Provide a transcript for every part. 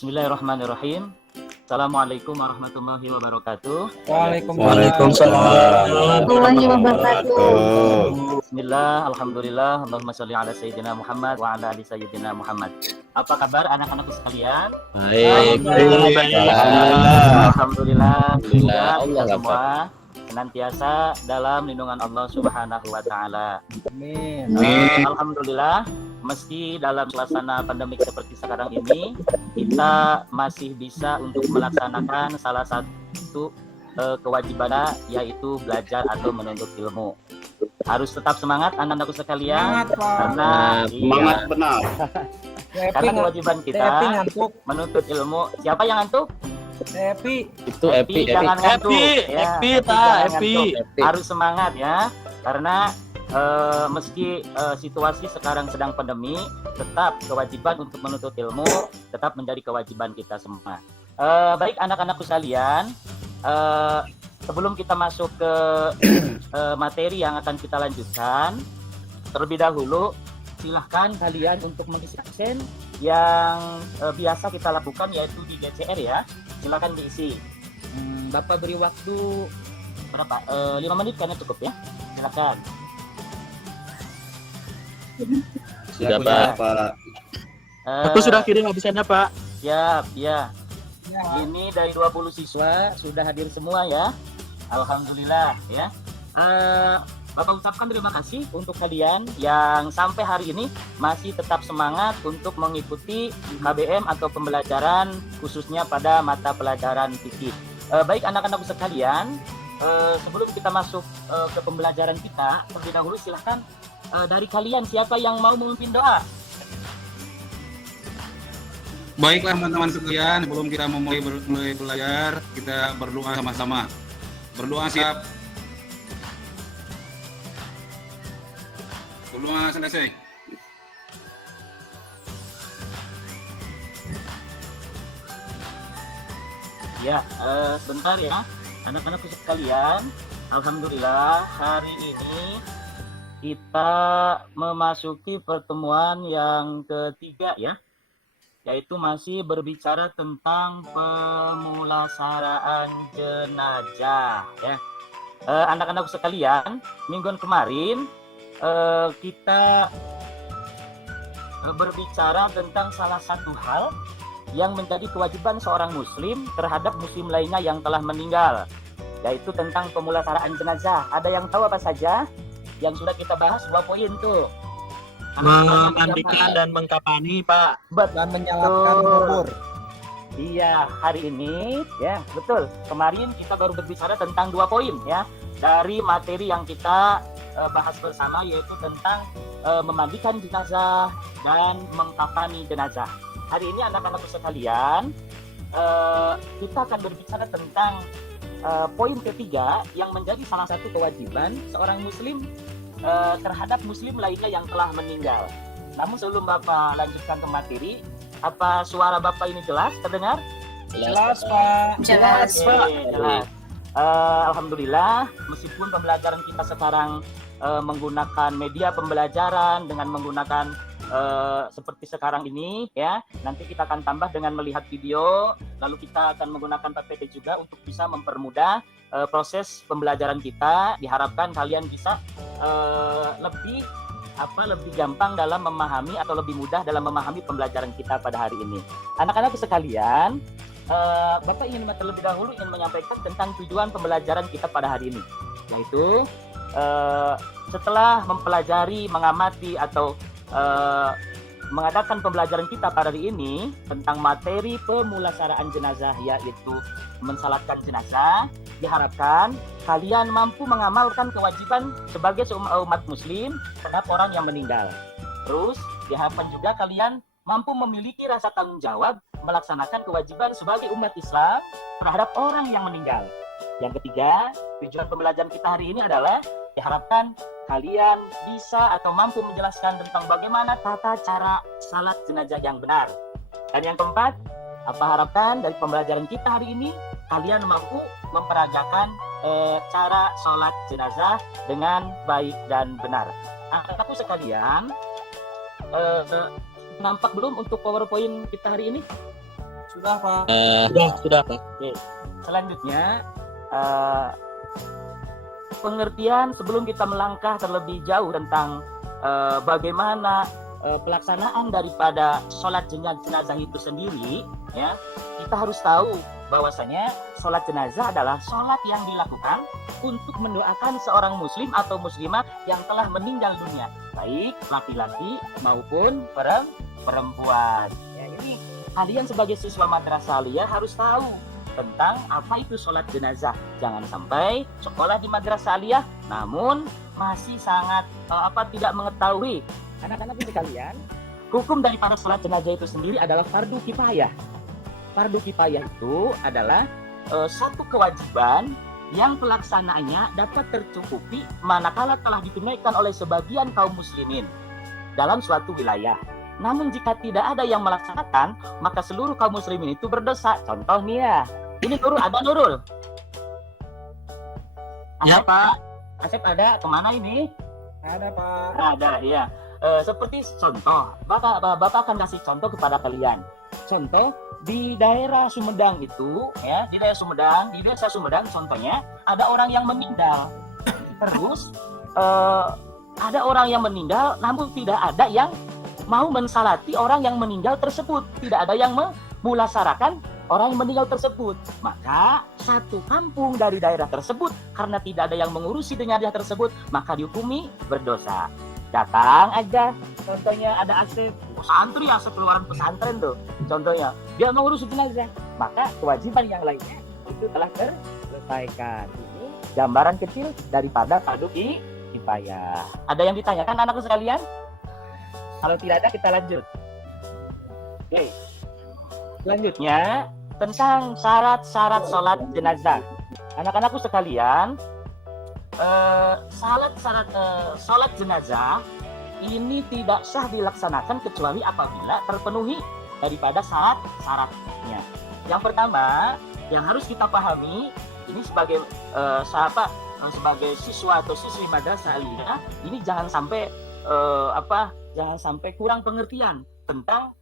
Bismillahirrahmanirrahim. Assalamualaikum warahmatullahi wabarakatuh. Waalaikumsalam warahmatullahi wabarakatuh. Bismillah, alhamdulillah, Allahumma sholli ala sayyidina Muhammad wa ala ali sayyidina Muhammad. Apa kabar anak-anakku sekalian? Baik. Alhamdulillah. Semoga Allah kita semua senantiasa dalam lindungan Allah Subhanahu wa taala. Amin. Alhamdulillah, meski dalam suasana pandemik seperti sekarang ini, kita masih bisa untuk melaksanakan salah satu kewajiban, yaitu belajar atau menuntut ilmu. Harus tetap semangat anak-anakku sekalian, karena Semangat benar. karena kewajiban kita menuntut ilmu. Siapa yang ngantuk? Itu Epi. Jangan ngantuk. Ya, Epi, jangan Epi. ngantuk. Harus semangat ya, karena meski situasi sekarang sedang pandemi, tetap kewajiban untuk menuntut ilmu tetap menjadi kewajiban kita semua. Baik anak-anakku sekalian, sebelum kita masuk ke materi yang akan kita lanjutkan, terlebih dahulu silahkan kalian untuk mengisi absen yang biasa kita lakukan, yaitu di DCR ya. Silahkan diisi. Bapak beri waktu berapa? 5 menit karena cukup ya. Silakan. Sudah, Pak. Aku sudah kirim absennya, Pak. Siap, ya. Ini dari 20 siswa sudah hadir semua ya. Alhamdulillah ya. Bapak ucapkan terima kasih untuk kalian yang sampai hari ini masih tetap semangat untuk mengikuti KBM atau pembelajaran khususnya pada mata pelajaran fikih. Baik anak-anakku sekalian, sebelum kita masuk ke pembelajaran kita, terlebih dahulu silahkan dari kalian siapa yang mau memimpin doa? Baiklah teman-teman sekalian, sebelum kita mulai belajar, kita berdoa sama-sama. Berdoa siap. Berdoa selesai. Ya, sebentar ya, anak-anak sekalian. Alhamdulillah hari ini kita memasuki pertemuan yang ketiga ya, yaitu masih berbicara tentang pemulasaraan jenazah ya. Anak-anak sekalian, mingguan kemarin kita berbicara tentang salah satu hal yang menjadi kewajiban seorang muslim terhadap muslim lainnya yang telah meninggal, yaitu tentang pemulasaraan jenazah. Ada yang tahu apa saja yang sudah kita bahas? 2 poin tuh. Memandikan dan mengkapani, Pak. Dan menyalakan kubur. Iya, hari ini ya betul. Kemarin kita baru berbicara tentang 2 poin ya dari materi yang kita bahas bersama, yaitu tentang memandikan jenazah dan mengkafani jenazah. Hari ini anak-anak sekalian, kita akan berbicara tentang poin ketiga yang menjadi salah satu kewajiban seorang muslim terhadap muslim lainnya yang telah meninggal. Namun sebelum Bapak lanjutkan ke materi, apa suara Bapak ini jelas terdengar? Jelas, Pak. Jelas. Jelas. Alhamdulillah, meskipun pembelajaran kita sekarang menggunakan media pembelajaran dengan menggunakan seperti sekarang ini ya, nanti kita akan tambah dengan melihat video, lalu kita akan menggunakan PPT juga untuk bisa mempermudah proses pembelajaran kita. Diharapkan kalian bisa lebih gampang dalam memahami atau lebih mudah dalam memahami pembelajaran kita pada hari ini. Anak-anak sekalian, Bapak terlebih dahulu ingin menyampaikan tentang tujuan pembelajaran kita pada hari ini, yaitu setelah mempelajari, mengamati atau mengadakan pembelajaran kita pada hari ini tentang materi pemulasaraan jenazah, yaitu mensalatkan jenazah, diharapkan kalian mampu mengamalkan kewajiban sebagai umat muslim terhadap orang yang meninggal. Terus diharapkan juga kalian mampu memiliki rasa tanggung jawab melaksanakan kewajiban sebagai umat Islam terhadap orang yang meninggal. Yang ketiga, tujuan pembelajaran kita hari ini adalah diharapkan kalian bisa atau mampu menjelaskan tentang bagaimana tata cara salat jenazah yang benar. Dan yang keempat, apa harapkan dari pembelajaran kita hari ini, kalian mampu memperagakan cara sholat jenazah dengan baik dan benar. Anak-anakku sekalian, nampak belum untuk PowerPoint kita hari ini? Sudah, Pak. Sudah Pak. Selanjutnya pengertian sebelum kita melangkah terlebih jauh tentang bagaimana pelaksanaan daripada sholat jenazah itu sendiri, ya, kita harus tahu bahwasanya sholat jenazah adalah sholat yang dilakukan untuk mendoakan seorang muslim atau muslimah yang telah meninggal dunia, baik laki-laki maupun perempuan. Ya, ini kalian sebagai siswa madrasah aliyah harus tahu tentang apa itu sholat jenazah. Jangan sampai sekolah di madrasah aliyah namun masih sangat tidak mengetahui. Anak-anak ini kalian, hukum daripada sholat jenazah itu sendiri adalah fardu kifayah. Fardu kifayah itu adalah satu kewajiban yang pelaksanaannya dapat tercukupi manakala telah ditunaikan oleh sebagian kaum muslimin dalam suatu wilayah. Namun jika tidak ada yang melaksanakan, maka seluruh kaum muslimin itu berdosa. Contoh nih ya, ini Nurul, ada Nurul? Ya Pak. Asep ada, kemana ini? Ada, Pak. Ada, iya. Seperti contoh, Bapak akan kasih contoh kepada kalian. Contoh, di daerah Sumedang itu, ya, di desa Sumedang contohnya, ada orang yang meninggal. Terus, ada orang yang meninggal, namun tidak ada yang mau mensalati orang yang meninggal tersebut. Tidak ada yang memulasarakan orang yang meninggal tersebut. Maka satu kampung dari daerah tersebut karena tidak ada yang mengurusi jenazah tersebut, maka dihukumi berdosa. Datang aja, contohnya ada Asep santri, Asep keluaran pesantren tuh, contohnya dia mengurus jenazah, maka kewajiban yang lainnya itu telah terselesaikan. Ini gambaran kecil daripada fardu kifayah. Ada yang ditanyakan anakku sekalian? Kalau tidak ada kita lanjut. Oke. Selanjutnya tentang syarat-syarat sholat jenazah. Anak-anakku sekalian, sholat jenazah ini tidak sah dilaksanakan kecuali apabila terpenuhi daripada syarat-syaratnya. Yang pertama yang harus kita pahami, ini sebagai sebagai siswa atau siswi madrasah aliyah, ini jangan sampai kurang pengertian tentang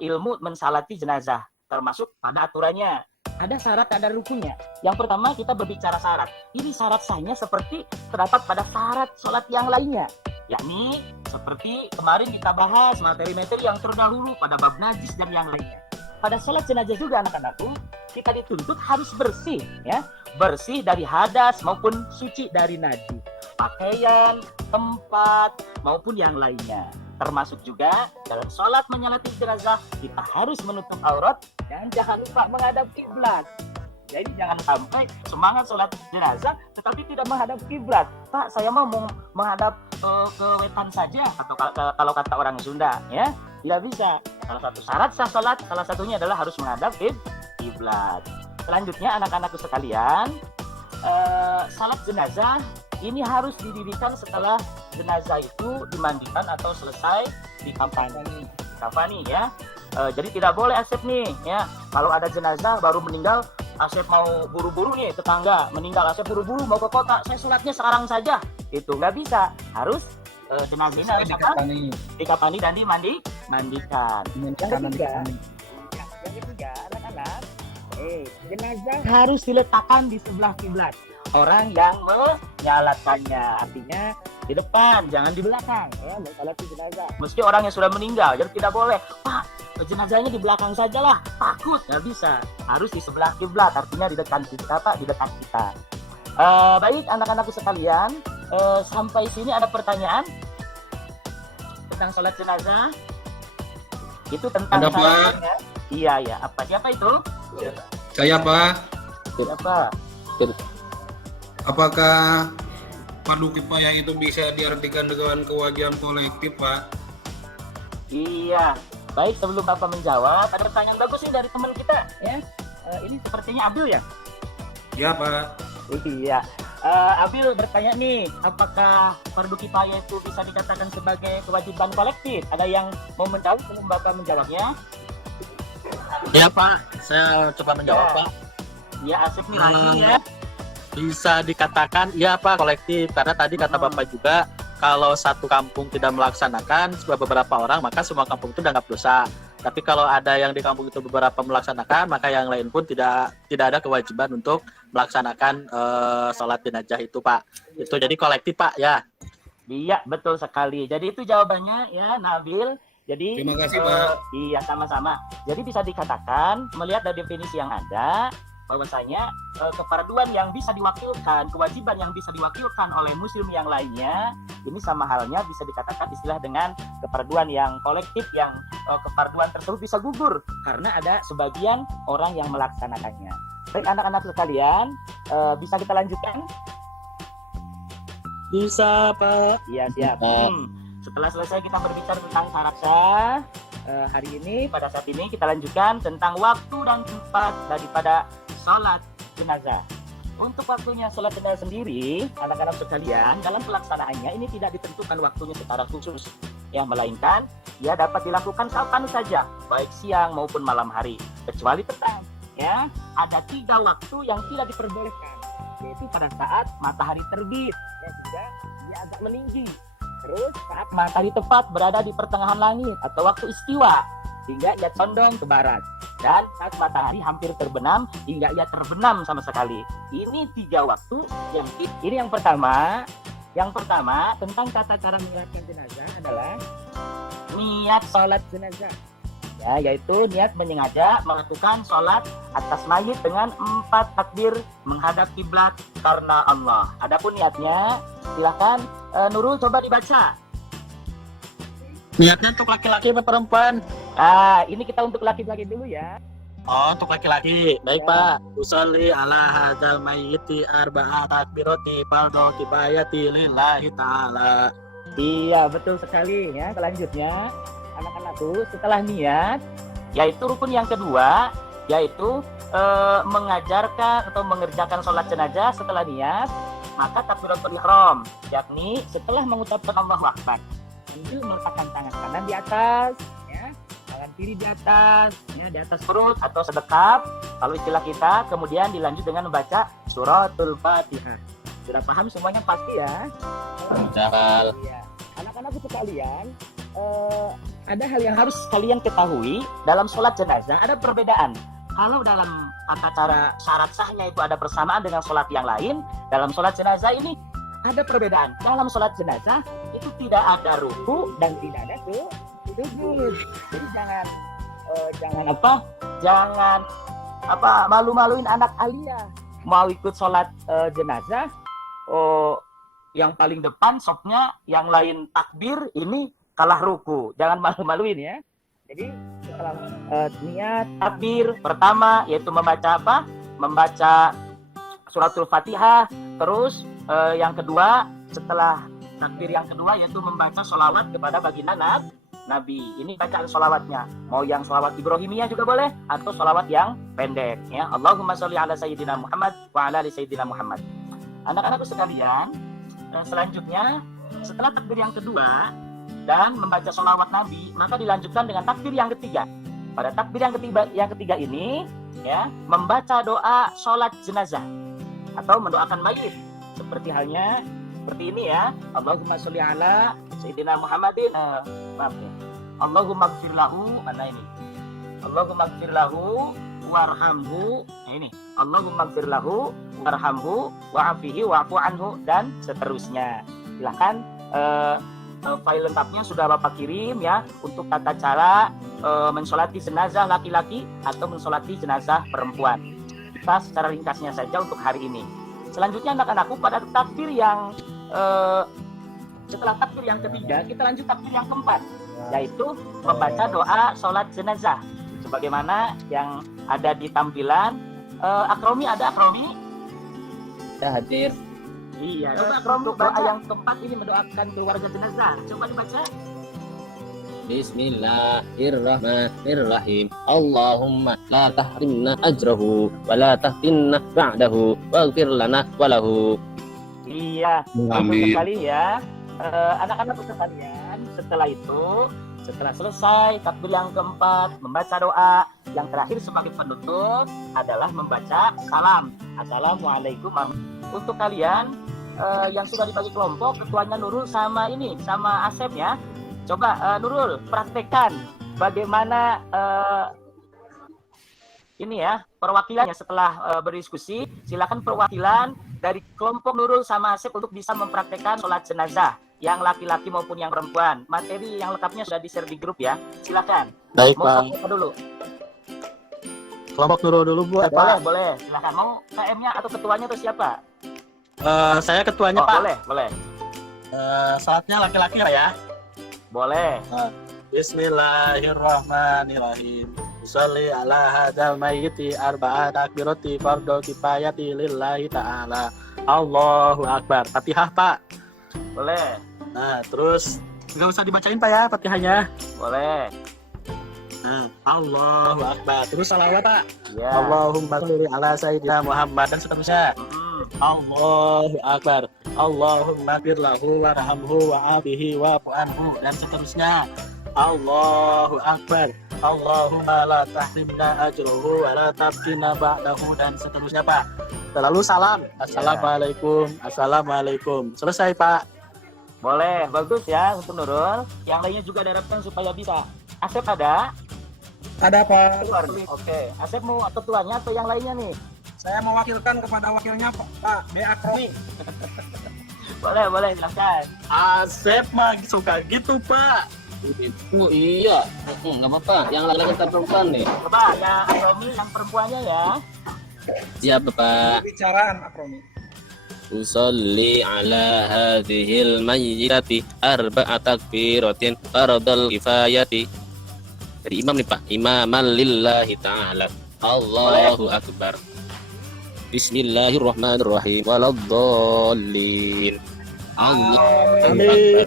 ilmu mensalati jenazah, termasuk pada aturannya. Ada syarat, ada rukunnya. Yang pertama kita berbicara syarat. Ini syarat sahnya seperti terdapat pada syarat sholat yang lainnya, yakni seperti kemarin kita bahas materi-materi yang terdahulu pada bab najis dan yang lainnya. Pada sholat jenazah juga anak-anakku, kita dituntut harus bersih, ya, bersih dari hadas maupun suci dari najis, pakaian, tempat maupun yang lainnya. Termasuk juga dalam sholat menyalati jenazah kita harus menutup aurat dan jangan lupa menghadap kiblat. Jadi jangan sampai semangat sholat jenazah tetapi tidak menghadap kiblat. Pak, saya mau menghadap ke wetan saja, atau kalau kata orang Sunda, ya, tidak bisa. Salah satu syarat sah sholat, salah satunya adalah harus menghadap kiblat. Selanjutnya anak-anakku sekalian, sholat jenazah ini harus didirikan setelah jenazah itu dimandikan atau selesai dikafani, ya. Jadi tidak boleh Asep nih, ya, kalau ada jenazah baru meninggal, Asep mau buru-buru nih, tetangga meninggal, Asep buru-buru mau ke kota, saya sholatnya sekarang saja. Itu nggak bisa, harus jenazah ini harus dikafani dan dimandikan. Yang ketiga, anak-anak, jenazah harus diletakkan di sebelah kiblat orang yang menyalakannya, artinya di depan, jangan di belakang, ya, mensalati jenazah. Meski orang yang sudah meninggal, jadi tidak boleh, Pak, jenazahnya di belakang sajalah, takut, nggak bisa, harus di sebelah kiblat, artinya di dekat kita. Baik anak-anakku sekalian, sampai sini ada pertanyaan tentang sholat jenazah? Itu tentang ada, Pak. Iya, apa? Siapa itu? Saya, Pak. Siapa? Apakah fardu kifayah itu bisa diartikan dengan kewajiban kolektif, Pak? Iya. Baik, sebelum Bapak menjawab, ada pertanyaan bagus nih dari teman kita, ya. Ini sepertinya Abil, ya? Ya, Pak. Iya. Abil bertanya nih, apakah fardu kifayah itu bisa dikatakan sebagai kewajiban kolektif? Ada yang mau menjawab sebelum Bapak menjawabnya? Ya Pak, saya coba menjawab, Pak. Ya, asik nih rajin ya. Bisa dikatakan ya Pak, kolektif, karena tadi kata Bapak juga kalau satu kampung tidak melaksanakan beberapa orang, maka semua kampung itu dianggap dosa. Tapi kalau ada yang di kampung itu beberapa melaksanakan, maka yang lain pun tidak ada kewajiban untuk melaksanakan sholat jenazah itu, Pak. Itu jadi kolektif, Pak, ya. Iya, betul sekali. Jadi itu jawabannya ya, Nabil. Jadi Terima kasih, Pak. Iya, sama-sama. Jadi bisa dikatakan melihat dari definisi yang ada bahwasanya kefarduan yang bisa diwakilkan, kewajiban yang bisa diwakilkan oleh muslim yang lainnya, ini sama halnya bisa dikatakan istilah dengan kefarduan yang kolektif, yang kefarduan tersebut bisa gugur karena ada sebagian orang yang melaksanakannya. Baik anak-anak sekalian, bisa kita lanjutkan? Bisa, Pak. Iya, siap. Setelah selesai kita berbicara tentang syarat sah, hari ini pada saat ini kita lanjutkan tentang waktu dan tempat daripada sholat jenazah. Untuk waktunya sholat jenazah sendiri, anak-anak sekalian, dalam pelaksanaannya ini tidak ditentukan waktunya secara khusus, ya, melainkan ia dapat dilakukan kapan saja, baik siang maupun malam hari, kecuali petang. Ya, ada 3 waktu yang tidak diperbolehkan, yaitu pada saat matahari terbit, ya, sehingga dia agak meninggi. Terus saat matahari tepat berada di pertengahan langit atau waktu istiwa hingga ia condong ke barat, dan saat matahari hampir terbenam hingga ia terbenam sama sekali. Ini 3 waktu yang ini yang pertama. Yang pertama tentang tata cara menyiapkan jenazah adalah niat sholat jenazah. Ya, yaitu niat menyengaja melakukan sholat atas mayit dengan 4 takbir menghadap kiblat karena Allah. Adapun niatnya, silakan Nurul coba dibaca. Niatnya untuk laki-laki atau perempuan? Ini kita untuk laki-laki dulu ya. Oh, untuk laki-laki. Baik, Ya. Pak. Usolli ala hadzal mayyiti arba'a takbirati fardhu kifayati lillahi ta'ala. Iya, betul sekali ya. Selanjutnya, anak-anakku, setelah niat, yaitu rukun yang kedua, yaitu mengajarkan atau mengerjakan sholat jenazah setelah niat, maka takbiratul ihram, yakni setelah mengucapkan Allahu Akbar, sambil meletakkan tangan kanan di atas, ya, tangan kiri di atas, ya, di atas perut atau sedekap, kalau istilah kita, kemudian dilanjut dengan membaca suratul Fatihah. Sudah paham semuanya pasti ya? Iya. Anak-anakku sekalian, ada hal yang harus kalian ketahui dalam sholat jenazah, ada perbedaan. Kalau dalam tata cara syarat sahnya itu ada persamaan dengan sholat yang lain, dalam sholat jenazah ini ada perbedaan. Dalam sholat jenazah itu tidak ada ruku dan tidak ada sujud. Jadi jangan malu-maluin anak alia. Mau ikut sholat jenazah, yang paling depan sopnya, yang lain takbir, ini kalah ruku. Jangan malu-maluin ya. Jadi setelah niat takbir pertama yaitu membaca apa? Membaca suratul Fatihah. Terus yang kedua, setelah takbir yang kedua yaitu membaca sholawat kepada baginda Nabi. Ini bacaan sholawatnya. Mau yang sholawat Ibrahimiyah juga boleh, atau sholawat yang pendek. Ya, Allahumma sholli ala sayyidina Muhammad wa ala ali sayyidina Muhammad. Anak-anakku sekalian, selanjutnya setelah takbir yang kedua dan membaca sholawat Nabi, maka dilanjutkan dengan takbir yang ketiga. Pada takbir yang ketiga ini, ya, membaca doa sholat jenazah atau mendoakan mayit. Seperti halnya seperti ini ya. Allahumma sholli ala sayyidina Muhammadin. Maaf ya. Allahumma gfir lahu, mana ini? Allahumma gfir lahu warhamhu. Ini. Allahumma gfir lahu warhamhu wa'afihi wa'fu anhu, dan seterusnya. Silakan file lengkapnya sudah Bapak kirim ya, untuk tata cara mensolati jenazah laki-laki atau mensolati jenazah perempuan. Kita secara ringkasnya saja untuk hari ini. Selanjutnya anak-anakku, pada takbir yang setelah takbir yang ketiga, kita lanjut takbir yang keempat, yaitu membaca doa sholat jenazah sebagaimana yang ada di tampilan. Akromi ada, Akromi? Ya, hadir. Iya, coba Akromi doa yang keempat ini mendoakan keluarga jenazah. Coba dibaca. Bismillahirrahmanirrahim. Allahumma la tahrimna ajrahu wa la tahtinna ba'dahu waghfir lana wa lahu. Iya, bagus Amin. sekali ya. Anak-anak sekalian, setelah selesai takbir yang keempat, membaca doa, yang terakhir sebagai penutup adalah membaca salam. Assalamualaikum. Untuk kalian yang sudah dibagi kelompok, ketuanya Nurul sama Asep ya. Coba Nurul praktekkan bagaimana ini ya perwakilannya setelah berdiskusi. Silakan perwakilan dari kelompok Nurul sama Asep untuk bisa mempraktekkan sholat jenazah yang laki-laki maupun yang perempuan. Materi yang lengkapnya sudah di-share di grup ya. Silakan. Baik, Mau Pak. siapa dulu? Kelompok Nurul dulu, Bu. Boleh, boleh. Silakan. Mau KM-nya atau ketuanya atau siapa? Saya ketuanya, Oh, Pak. boleh, boleh. Salatnya laki-laki ya. Boleh. Bismillahirrahmanirrahim. Sholli ala hadzal mayyiti arba'at takbirati fardhu kifayati lillahi ta'ala. Allahu akbar. Fatihah, Pak. Boleh. Nah, terus nggak usah dibacain, Pak ya, Fatihahnya. Boleh. Nah, Allahu akbar. Terus salawat, Pak. Ya. Allahumma sholli ala sayyidina Muhammad dan seterusnya. Allahu akbar. Allahumma fir lahu warhamhu wa'afihi wa'fu anhu dan seterusnya. Allahu akbar. Allahumma la tahrimna ajruhu wa la taftina ba'dahu dan seterusnya, Pak. Lalu salam. Assalamualaikum. Assalamualaikum. Selesai, Pak. Boleh, bagus ya untuk Nurul. Yang lainnya juga diharapkan supaya bisa. Asep ada? Ada Pak. Oke. Asep mau ketuanya atau yang lainnya nih? Saya mewakilkan kepada wakilnya Pak B. Akromi. Boleh, boleh, silakan. Asep mah suka gitu, Pak. Itu iya. Nggak apa-apa. Yang laki-laki kita perempuan nih. Coba yang Romi, yang perempuannya ya. Siap, Bapak. Bicaraan Akromi. Usolli ala hadhil mayyitati arba'a takbiratin fardal kifayati. Dari imam nih, Pak. Imaman lillahi ta'ala. Allahu akbar. Bismillahirrahmanirrahim. Waladdallin. Allahu akbar.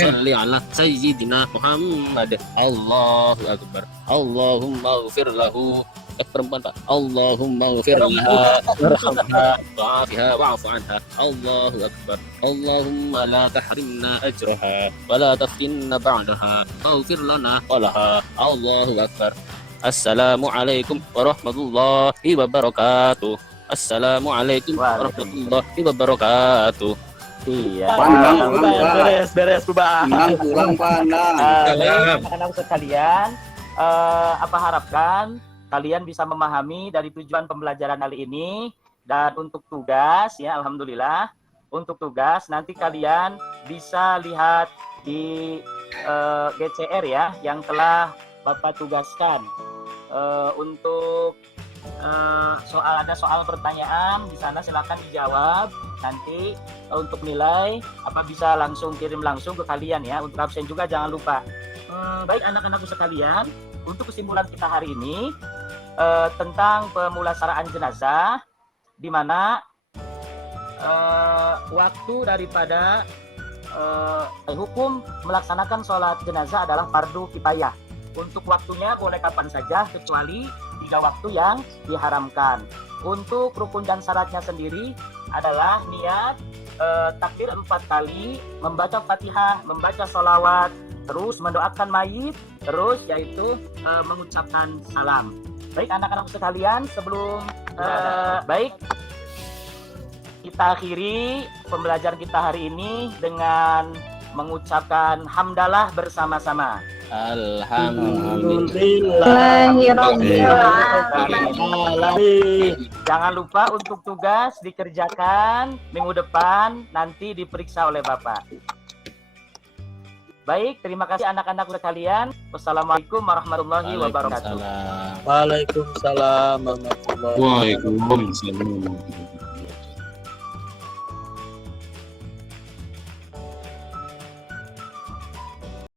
Sholli ala sayyidina Muhammad. Allahu akbar. Allahumma ighfir lahu. Perempuan, Pak. Allahumma ighfir laha warhamha wa'afiha wa'fu anha. Allahu akbar. Allahumma la tahrimna ajraha wa la taftinna ba'daha waghfir lana wa laha. Allahu akbar. Assalamualaikum warahmatullahi wabarakatuh. Assalamualaikum warahmatullahi wabarakatuh. Iya. Beres, Pak. Anak-anak sekalian, apa harapkan kalian bisa memahami dari tujuan pembelajaran kali ini. Dan untuk tugas ya, alhamdulillah untuk tugas nanti kalian bisa lihat di GCR ya yang telah Bapak tugaskan. Untuk ada soal pertanyaan di sana, silakan dijawab. Nanti untuk nilai apa bisa langsung kirim langsung ke kalian ya. Untuk absen juga jangan lupa. Baik anak-anakku sekalian, untuk kesimpulan kita hari ini tentang pemulasaraan jenazah, di mana waktu daripada hukum melaksanakan sholat jenazah adalah fardu kifayah. Untuk waktunya boleh kapan saja kecuali 3 waktu yang diharamkan. Untuk rukun dan syaratnya sendiri adalah niat, takbir 4 kali, membaca Fatihah, membaca sholawat, terus mendoakan mayit, terus yaitu mengucapkan salam. Baik anak-anak sekalian, sebelum baik kita akhiri pembelajaran kita hari ini dengan mengucapkan hamdalah bersama-sama. Alhamdulillah. Jangan lupa untuk tugas dikerjakan minggu depan, nanti diperiksa oleh Bapak. Baik, terima kasih anak-anak sekalian. Wassalamualaikum warahmatullahi wabarakatuh. Waalaikumsalam warahmatullahi wabarakatuh. Waalaikumsalam.